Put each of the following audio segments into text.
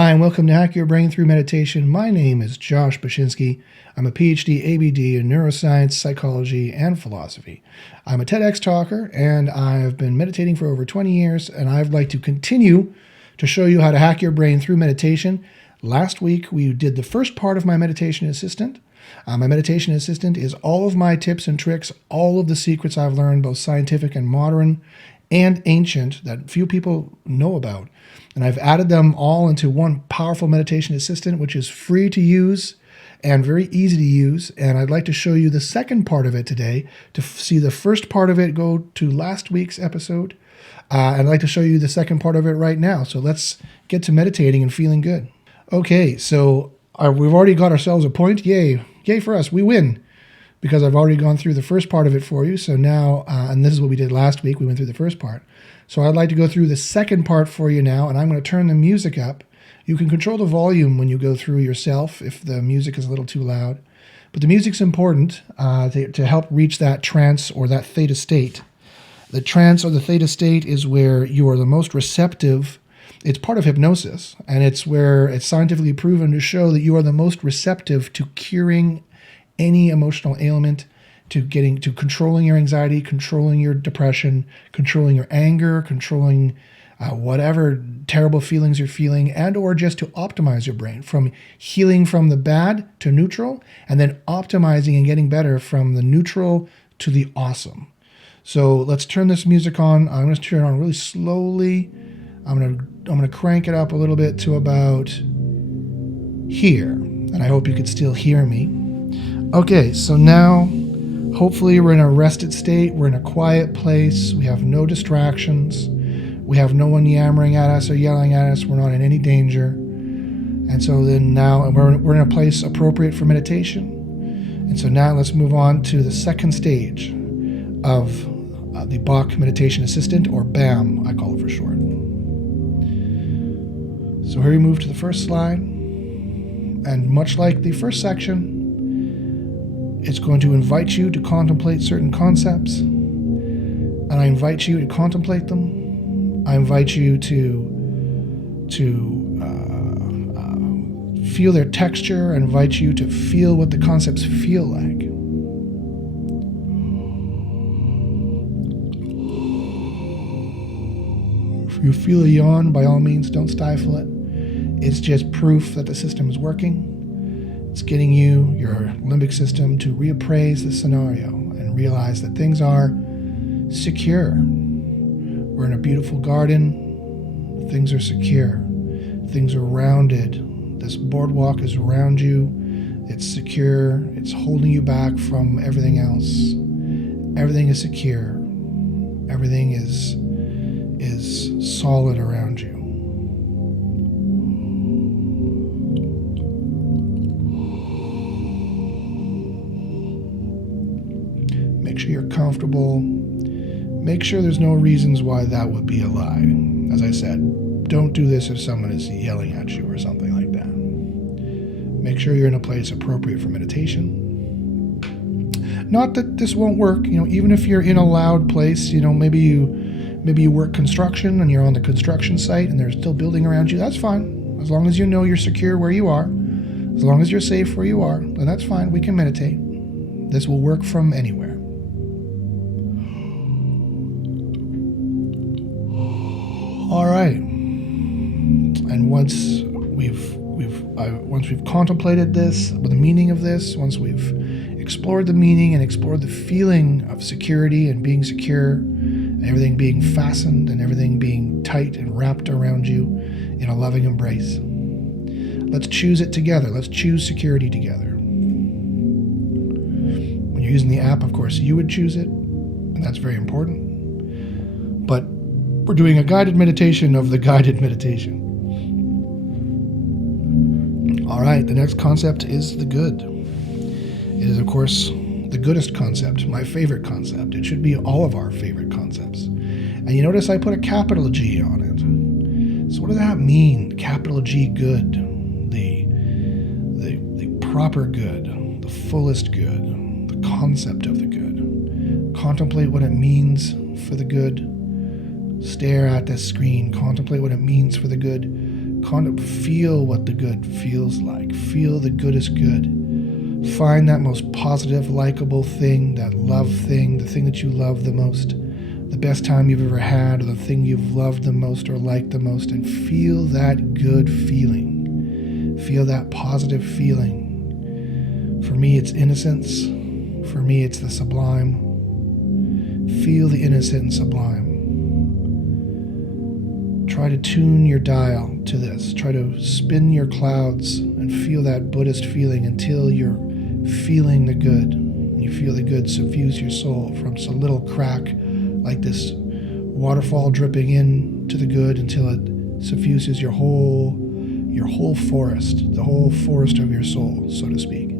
Hi, and welcome to Hack Your Brain Through Meditation. My name is Josh Bashinsky. I'm a PhD, ABD in neuroscience, psychology, and philosophy. I'm a TEDx talker, and I've been meditating for over 20 years, and I'd like to continue to show you how to hack your brain through meditation. Last week, we did the first part of my meditation assistant. My meditation assistant is all of my tips and tricks, all of the secrets I've learned, both scientific and modern and ancient, that few people know about. And I've added them all into one powerful meditation assistant, which is free to use and very easy to use. And I'd like to show you the second part of it today. To see the first part of it, go to last week's episode. I'd like to show you the second part of it right now. So let's get to meditating and feeling good. Okay, so we've already got ourselves a point. Yay. Yay for us. We win, because I've already gone through the first part of it for you. So now, and this is what we did last week. We went through the first part. So I'd like to go through the second part for you now, and I'm going to turn the music up. You can control the volume when you go through yourself if the music is a little too loud. But the music's important to help reach that trance or that theta state. The trance or the theta state is where you are the most receptive. It's part of hypnosis, and it's where it's scientifically proven to show that you are the most receptive to curing any emotional ailment, to controlling your anxiety, controlling your depression, controlling your anger, controlling whatever terrible feelings you're feeling, and or just to optimize your brain from healing from the bad to neutral, and then optimizing and getting better from the neutral to the awesome. So let's turn this music on. I'm going to turn it on really slowly. I'm going to crank it up a little bit to about here, and I hope you could still hear me. Okay, so now hopefully we're in a rested state. We're in a quiet place. We have no distractions. We have no one yammering at us or yelling at us. We're not in any danger. And so then now we're in a place appropriate for meditation. And so now let's move on to the second stage of the Bach Meditation Assistant, or BAM, I call it for short. So here we move to the first slide. And much like the first section, it's going to invite you to contemplate certain concepts, and I invite you to contemplate them. I invite you to feel their texture. I invite you to feel what the concepts feel like. If you feel a yawn, by all means, don't stifle it. It's just proof that the system is working. It's getting your limbic system to reappraise the scenario and realize that things are secure. We're in a beautiful garden. Things are secure. Things are rounded. This boardwalk is around you. It's secure. It's holding you back from everything else. Everything is secure. Everything is solid around you. Make sure you're comfortable. Make sure there's no reasons why that would be a lie. As I said, don't do this if someone is yelling at you or something like that. Make sure you're in a place appropriate for meditation. Not that this won't work, even if you're in a loud place, maybe you work construction and you're on the construction site and there's still building around you, that's fine. As long as you know you're secure where you are, as long as you're safe where you are, then that's fine. We can meditate. This will work from anywhere. All right, and once we've contemplated this, the meaning of this, once we've explored the meaning and explored the feeling of security and being secure, and everything being fastened and everything being tight and wrapped around you in a loving embrace, let's choose it together. Let's choose security together. When you're using the app, of course, you would choose it, and that's very important. But we're doing a guided meditation of the guided meditation. All right, the next concept is the good. It is, of course, the goodest concept, my favorite concept. It should be all of our favorite concepts. And you notice I put a capital G on it. So what does that mean? Capital G, good. The proper good, the fullest good, the concept of the good. Contemplate what it means for the good. Stare at this screen, contemplate what it means for the good. Feel what the good feels like. Feel the good is good. Find that most positive, likable thing, that love thing, the thing that you love the most, the best time you've ever had, or the thing you've loved the most or liked the most, and feel that good feeling. Feel that positive feeling. For me, it's innocence. For me, it's the sublime. Feel the innocent and sublime. Try to tune your dial to this. Try to spin your clouds and feel that Buddhist feeling until you're feeling the good. You feel the good suffuse your soul from a little crack, like this waterfall dripping in to the good, until it suffuses your whole forest, the whole forest of your soul, so to speak.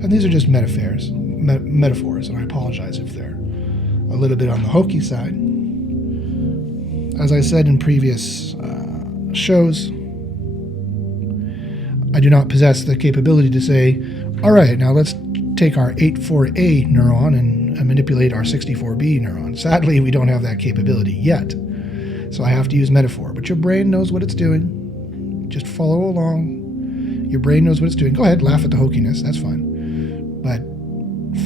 And these are just metaphors, and I apologize if they're a little bit on the hokey side. As I said in previous shows, I do not possess the capability to say, all right, now let's take our 84A neuron and manipulate our 64B neuron. Sadly, we don't have that capability yet. So I have to use metaphor. But your brain knows what it's doing. Just follow along. Your brain knows what it's doing. Go ahead, laugh at the hokiness. That's fine. But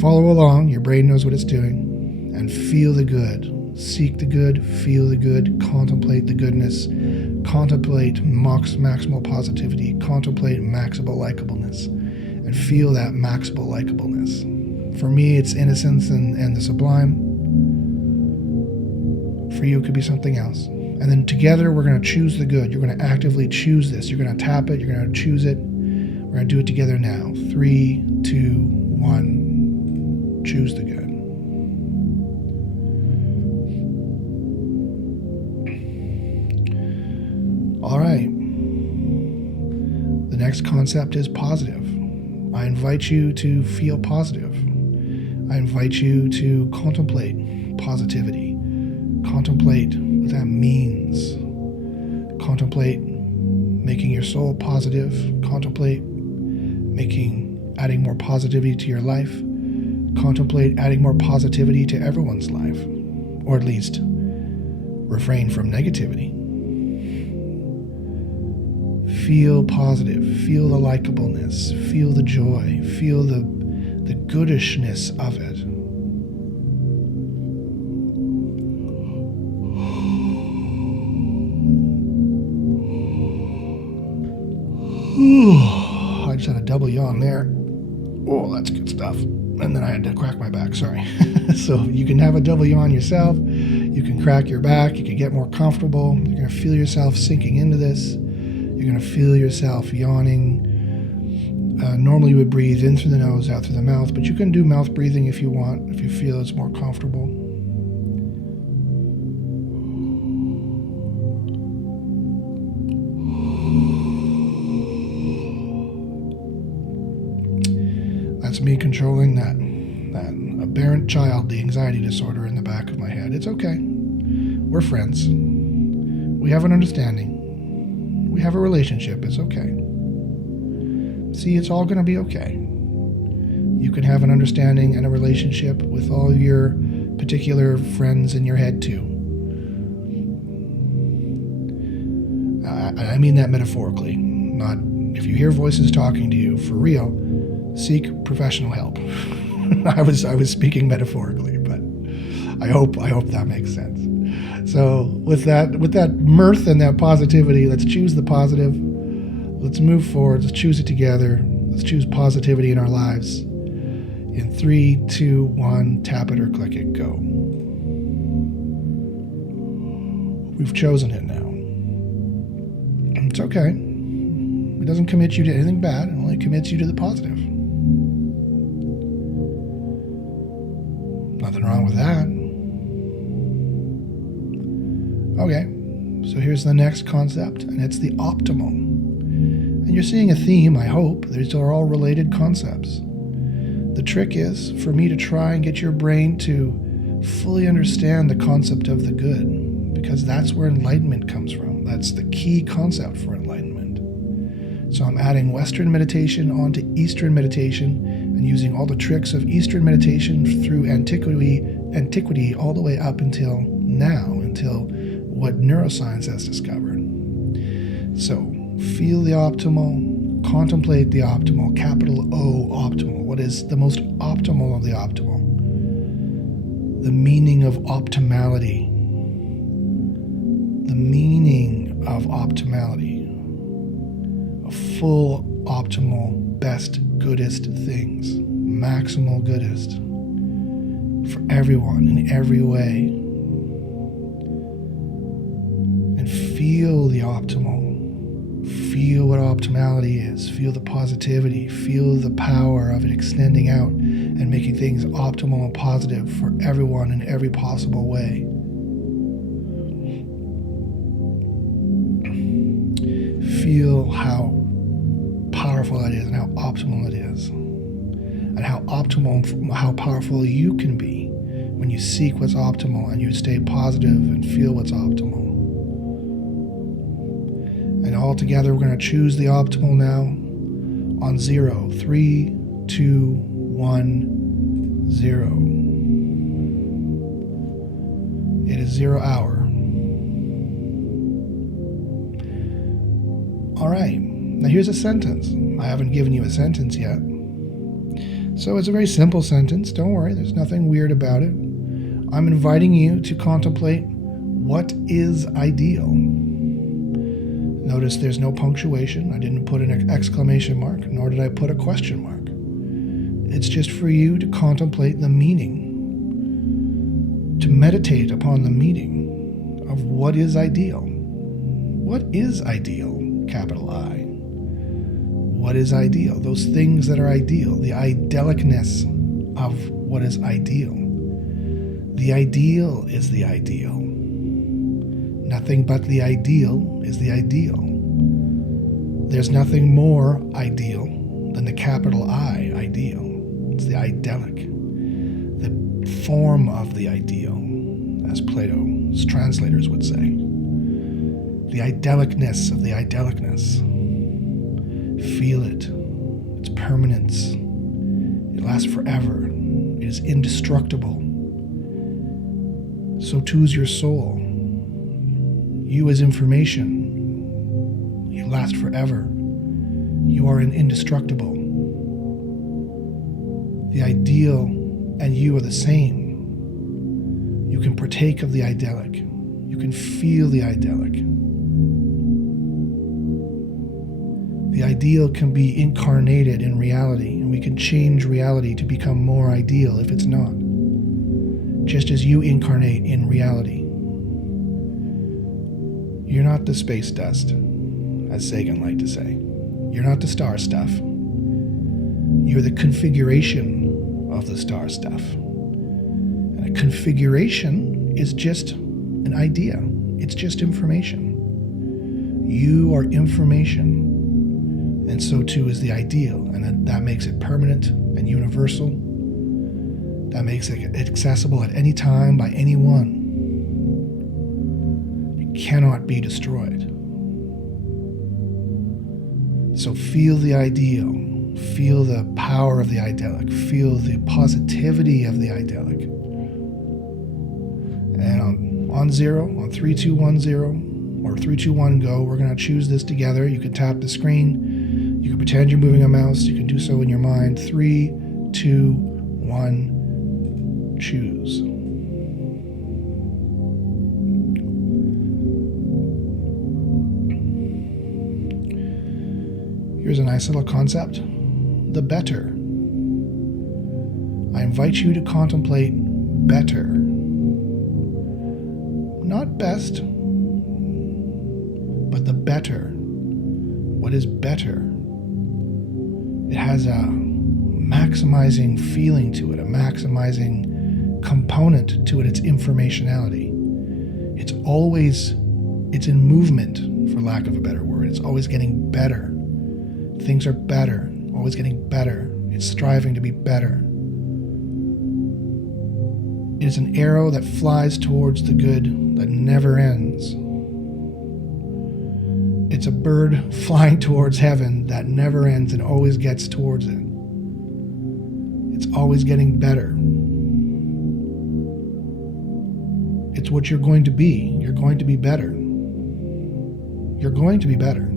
follow along. Your brain knows what it's doing. And feel the good. Seek the good. Feel the good. Contemplate the goodness. Contemplate maximal positivity. Contemplate maximal likableness. And feel that maximal likableness. For me, it's innocence and the sublime. For you, it could be something else. And then together, we're going to choose the good. You're going to actively choose this. You're going to tap it. You're going to choose it. We're going to do it together now. 3, 2, 1. Choose the good. All right. The next concept is positive. I invite you to feel positive. I invite you to contemplate positivity. Contemplate what that means. Contemplate making your soul positive. Contemplate adding more positivity to your life. Contemplate adding more positivity to everyone's life. Or at least refrain from negativity. Feel positive. Feel the likableness. Feel the joy. Feel the goodishness of it. I just had a double yawn there. Oh, that's good stuff. And then I had to crack my back, sorry. So you can have a double yawn yourself. You can crack your back. You can get more comfortable. You're going to feel yourself sinking into this. You're going to feel yourself yawning. Normally you would breathe in through the nose, out through the mouth, but you can do mouth breathing if you want, if you feel it's more comfortable. That's me controlling that aberrant child, the anxiety disorder in the back of my head. It's okay. We're friends. We have an understanding. We have a relationship. It's okay. See, it's all going to be okay. You can have an understanding and a relationship with all your particular friends in your head, too. I mean that metaphorically. Not if you hear voices talking to you, for real, seek professional help. I was speaking metaphorically, but I hope that makes sense. So with that mirth and that positivity, let's choose the positive. Let's move forward. Let's choose it together. Let's choose positivity in our lives. In 3, 2, 1, tap it or click it. Go. We've chosen it now. It's okay. It doesn't commit you to anything bad. It only commits you to the positive. Nothing wrong with that. Okay, so here's the next concept, and it's the optimal. And you're seeing a theme, I hope. These are all related concepts. The trick is for me to try and get your brain to fully understand the concept of the good, because that's where enlightenment comes from. That's the key concept for enlightenment. So I'm adding Western meditation onto Eastern meditation and using all the tricks of Eastern meditation through antiquity all the way up until now, until what neuroscience has discovered. So feel the optimal, contemplate the optimal, capital O optimal. What is the most optimal of the optimal? The meaning of optimality. The meaning of optimality. A full, optimal, best, goodest things. Maximal goodest. For everyone in every way. And feel the optimal. Feel what optimality is. Feel the positivity. Feel the power of it extending out and making things optimal and positive for everyone in every possible way. Feel how powerful that is and how optimal it is. And how optimal, how powerful you can be when you seek what's optimal and you stay positive and feel what's optimal. And all together, we're going to choose the optimal now on 0. 3, 2, 1, 0. It is 0 hour. All right. Now here's a sentence. I haven't given you a sentence yet. So it's a very simple sentence. Don't worry. There's nothing weird about it. I'm inviting you to contemplate what is ideal. Notice there's no punctuation. I didn't put an exclamation mark, nor did I put a question mark. It's just for you to contemplate the meaning, to meditate upon the meaning of what is ideal. What is ideal, capital I? What is ideal? Those things that are ideal, the idealicness of what is ideal. The ideal is the ideal. Nothing but the ideal is the ideal. There's nothing more ideal than the capital I, ideal. It's the idyllic, the form of the ideal, as Plato's translators would say. The idyllicness of the idyllicness. Feel it. Its permanence. It lasts forever. It is indestructible. So too is your soul. You as information, you last forever. You are indestructible. The ideal and you are the same. You can partake of the idyllic. You can feel the idyllic. The ideal can be incarnated in reality, and we can change reality to become more ideal if it's not. Just as you incarnate in reality. You're not the space dust, as Sagan liked to say. You're not the star stuff. You're the configuration of the star stuff. And a configuration is just an idea. It's just information. You are information. And so too is the ideal. And that makes it permanent and universal. That makes it accessible at any time by anyone. Cannot be destroyed. So feel the ideal, feel the power of the idyllic, feel the positivity of the idyllic. And on 0, on 3, 2, 1, 0, or 3, 2, 1, go, we're going to choose this together. You can tap the screen, you can pretend you're moving a mouse, you can do so in your mind. 3, 2, 1, choose. Here's a nice little concept. The better. I invite you to contemplate better. Not best, but the better. What is better? It has a maximizing feeling to it, a maximizing component to it. It's informationality. It's in movement, for lack of a better word. It's always getting better. Things are better, always getting better. It's striving to be better. It is an arrow that flies towards the good that never ends. It's a bird flying towards heaven that never ends and always gets towards it. It's always getting better. It's what you're going to be. You're going to be better. You're going to be better.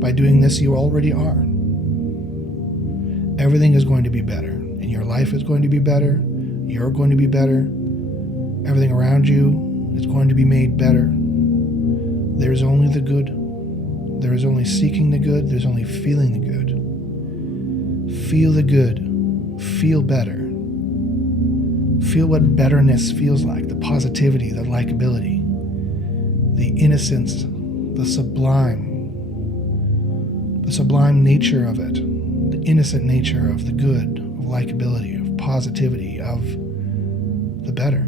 By doing this, you already are. Everything is going to be better. And your life is going to be better. You're going to be better. Everything around you is going to be made better. There's only the good. There is only seeking the good. There's only feeling the good. Feel the good. Feel better. Feel what betterness feels like. The positivity, the likability, the innocence, the sublime nature of it, the innocent nature of the good, of likability, of positivity, of the better.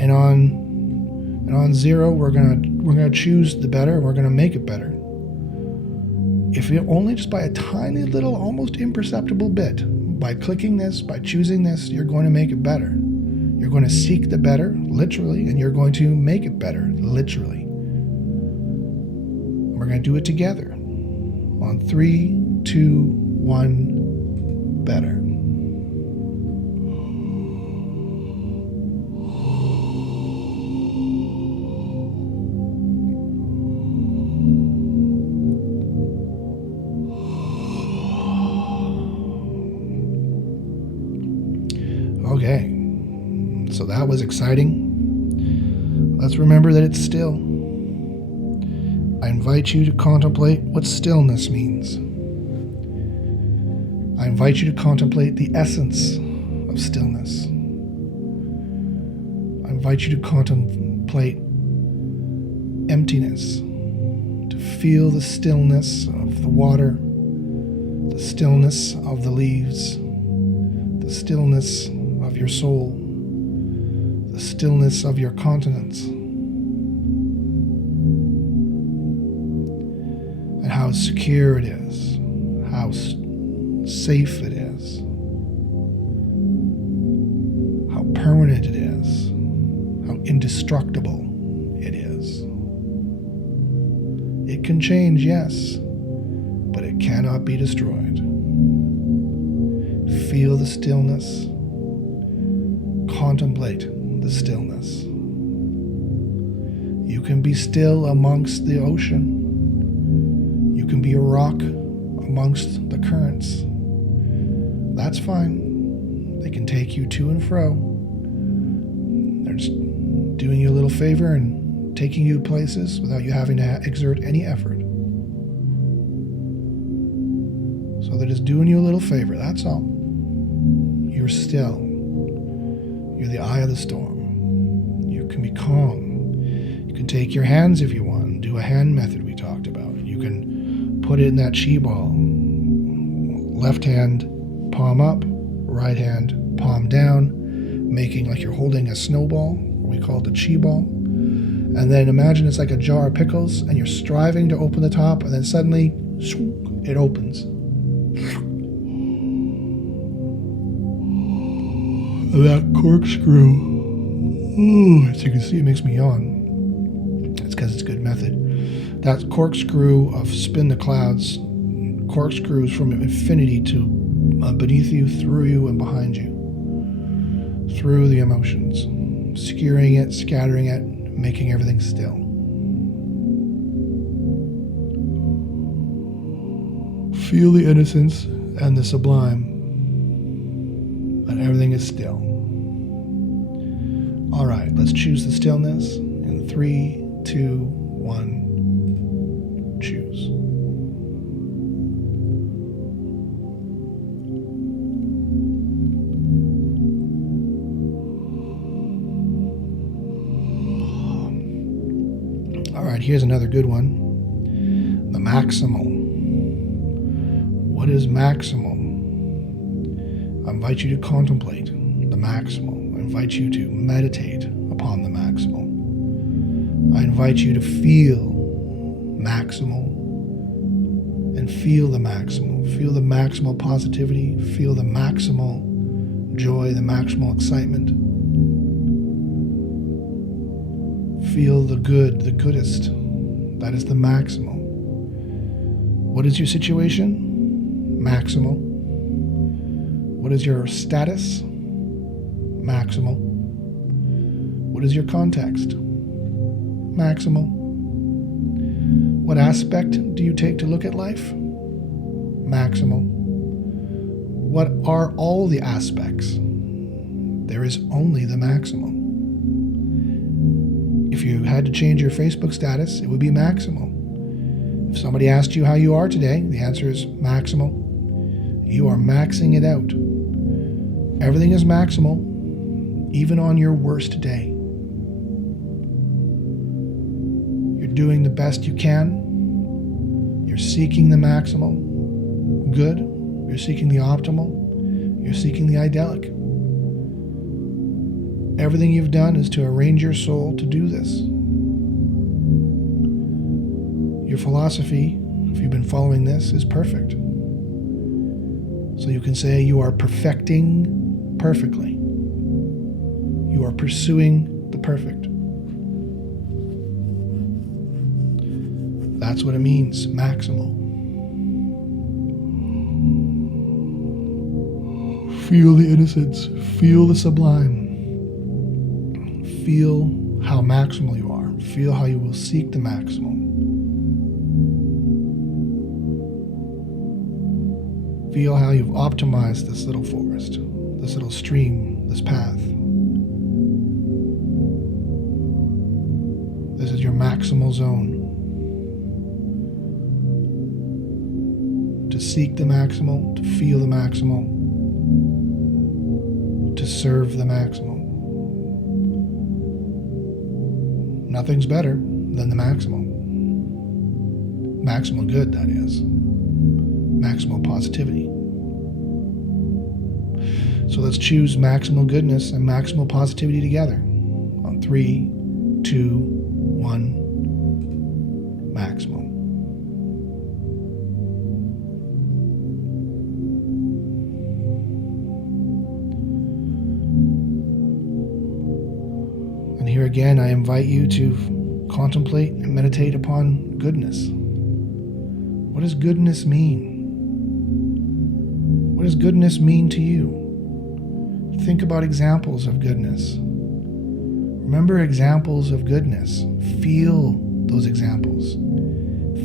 And on 0, we're gonna choose the better. We're gonna make it better. If you only just by a tiny little, almost imperceptible bit, by clicking this, by choosing this, you're going to make it better. You're going to seek the better, literally, and you're going to make it better, literally. We're going to do it together. On 3, 2, 1, better. Okay, so that was exciting. Let's remember that it's still. I invite you to contemplate what stillness means. I invite you to contemplate the essence of stillness. I invite you to contemplate emptiness, to feel the stillness of the water, the stillness of the leaves, the stillness of your soul, the stillness of your continents, and how secure it is, how safe it is, how permanent it is, how indestructible it is. It can change, yes, but it cannot be destroyed. Feel the stillness. Contemplate the stillness. You can be still amongst the ocean. You can be a rock amongst the currents. That's fine. They can take you to and fro. They're just doing you a little favor and taking you places without you having to exert any effort. So they're just doing you a little favor, that's all. You're still. You're the eye of the storm. You can be calm. You can take your hands if you want and do a hand method we talked about. You can put it in that chi ball. Left hand, palm up. Right hand, palm down. Making like you're holding a snowball. We call it a chi ball. And then imagine it's like a jar of pickles and you're striving to open the top and then suddenly it opens. That corkscrew, as you can see, it makes me yawn. It's because it's a good method. That corkscrew of spin the clouds corkscrews from infinity to beneath you, through you, and behind you. Through the emotions. Skewering it, scattering it, making everything still. Feel the innocence and the sublime. And everything is still. All right, let's choose the stillness. In 3, 2, 1, choose. All right, here's another good one. The maximal. What is maximal? I invite you to contemplate the maximal. I invite you to meditate upon the maximal. I invite you to feel maximal and feel the maximal. Feel the maximal positivity. Feel the maximal joy, the maximal excitement. Feel the good, the goodest. That is the maximal. What is your situation? Maximal. What is your status? Maximal. What is your context? Maximal. What aspect do you take to look at life? Maximal. What are all the aspects? There is only the maximal. If you had to change your Facebook status, it would be maximal. If somebody asked you how you are today, the answer is maximal. You are maxing it out. Everything is maximal, even on your worst day. You're doing the best you can. You're seeking the maximal good. You're seeking the optimal. You're seeking the idyllic. Everything you've done is to arrange your soul to do this. Your philosophy, if you've been following this, is perfect. So you can say you are perfecting perfectly. You are pursuing the perfect. That's what it means, maximal. Feel the innocence. Feel the sublime. Feel how maximal you are. Feel how you will seek the maximal. Feel how you've optimized this little forest, this little stream, this path. This is your maximal zone. To seek the maximal, to feel the maximal, to serve the maximal. Nothing's better than the maximal. Maximal good, that is. Maximal positivity. So let's choose maximal goodness and maximal positivity together. On 3, 2, 1, maximal. And here again, I invite you to contemplate and meditate upon goodness. What does goodness mean? What does goodness mean to you? Think about examples of goodness. Remember examples of goodness. Feel those examples.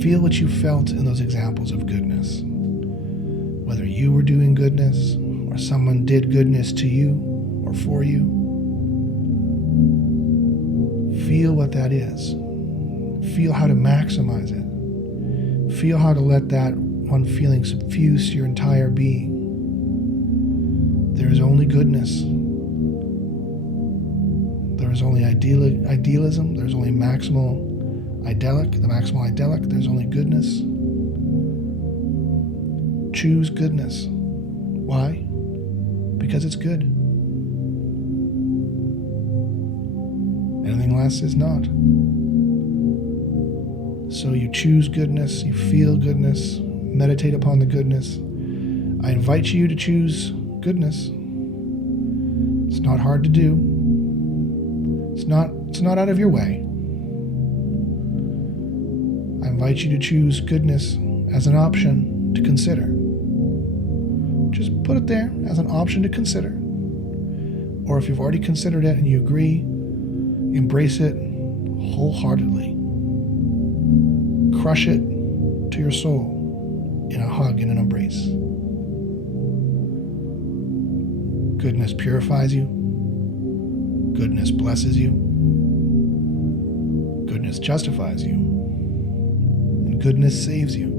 Feel what you felt in those examples of goodness. Whether you were doing goodness or someone did goodness to you or for you. Feel what that is. Feel how to maximize it. Feel how to let that one feeling suffuse your entire being. There is only goodness. There is only idealism. There's only maximal idyllic. The maximal idyllic. There's only goodness. Choose goodness. Why? Because it's good. Anything less is not. So you choose goodness, you feel goodness, meditate upon the goodness. I invite you to choose goodness. It's not hard to do. It's not out of your way. I invite you to choose goodness as an option to consider. Just put it there as an option to consider. Or if you've already considered it and you agree, embrace it wholeheartedly. Crush it to your soul in a hug and an embrace. Goodness purifies you. Goodness blesses you. Goodness justifies you. And goodness saves you.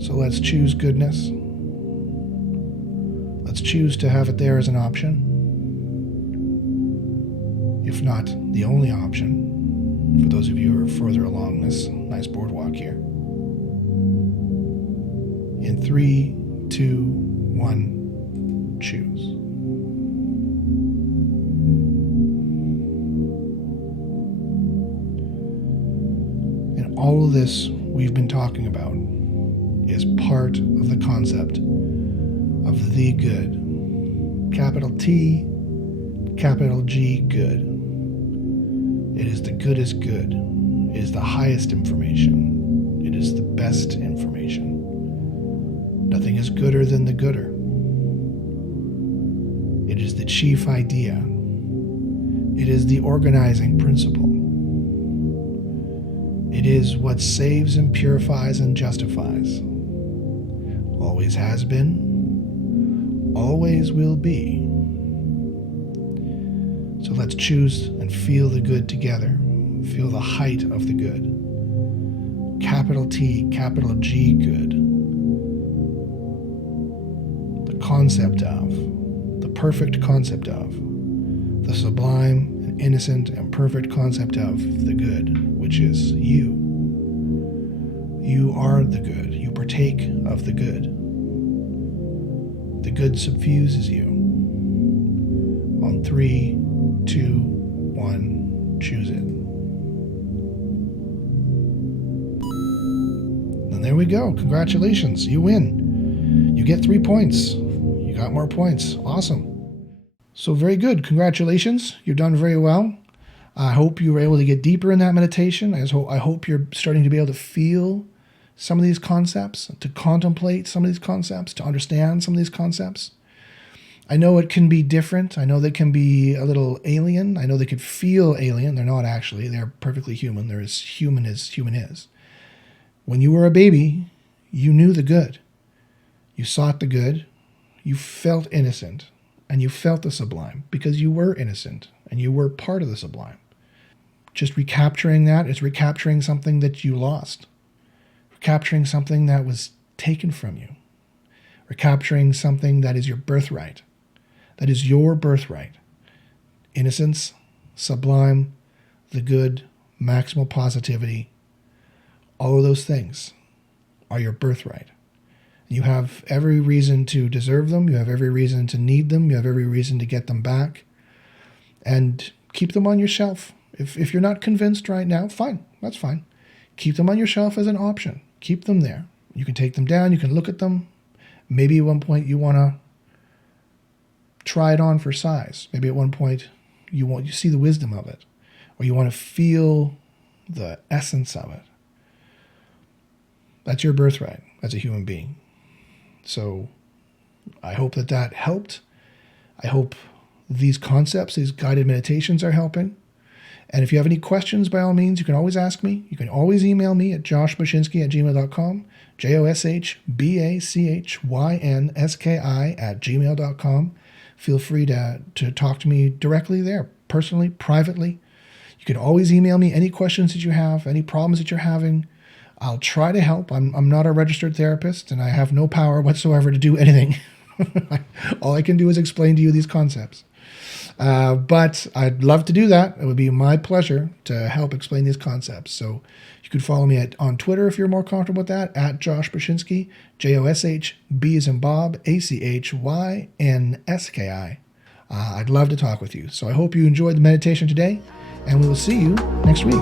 So let's choose goodness. Let's choose to have it there as an option. If not the only option, for those of you who are further along this nice boardwalk here. In 3, 2, 1, choose. And all of this we've been talking about is part of the concept of the good. Capital T, capital G, good. It is the good is good. It is the highest information. It is the best information. Nothing is gooder than the gooder. It is the chief idea. It is the organizing principle. It is what saves and purifies and justifies. Always has been, always will be. So let's choose and feel the good together. Feel the height of the good. Capital T, capital G good. The concept of, the perfect concept of, the sublime and innocent and perfect concept of the good, which is you. You are the good. You partake of the good. The good suffuses you. On 3, 2, 1, choose it. And there we go. Congratulations. You win. You get 3 points. You got more points. Awesome. So very good. Congratulations. You've done very well. I hope you were able to get deeper in that meditation. I hope you're starting to be able to feel some of these concepts, to contemplate some of these concepts, to understand some of these concepts. I know it can be different. I know they can be a little alien. I know they could feel alien. They're not actually. They're perfectly human. They're as human is. When you were a baby, you knew the good. You sought the good. You felt innocent. And you felt the sublime because you were innocent and you were part of the sublime. Just recapturing that is recapturing something that you lost. Recapturing something that was taken from you. Recapturing something that is your birthright. That is your birthright. Innocence, sublime, the good, maximal positivity, all of those things are your birthright. You have every reason to deserve them. You have every reason to need them. You have every reason to get them back. And keep them on your shelf. If you're not convinced right now, fine. That's fine. Keep them on your shelf as an option. Keep them there. You can take them down. You can look at them. Maybe at one point you want to try it on for size. Maybe at one point you see the wisdom of it. Or you want to feel the essence of it. That's your birthright as a human being. So I hope that helped. I hope these concepts, these guided meditations are helping. And if you have any questions, by all means, you can always ask me. You can always email me at joshbachynski@gmail.com, joshbachynski@gmail.com. Feel free to talk to me directly there, personally, privately. You can always email me any questions that you have, any problems that you're having. I'll try to help. I'm not a registered therapist, and I have no power whatsoever to do anything. All I can do is explain to you these concepts. But I'd love to do that. It would be my pleasure to help explain these concepts. So you could follow me on Twitter if you're more comfortable with that, at Josh Bachynski, JOSHB as in Bob, ACHYNSKI. I'd love to talk with you. So I hope you enjoyed the meditation today, and we will see you next week.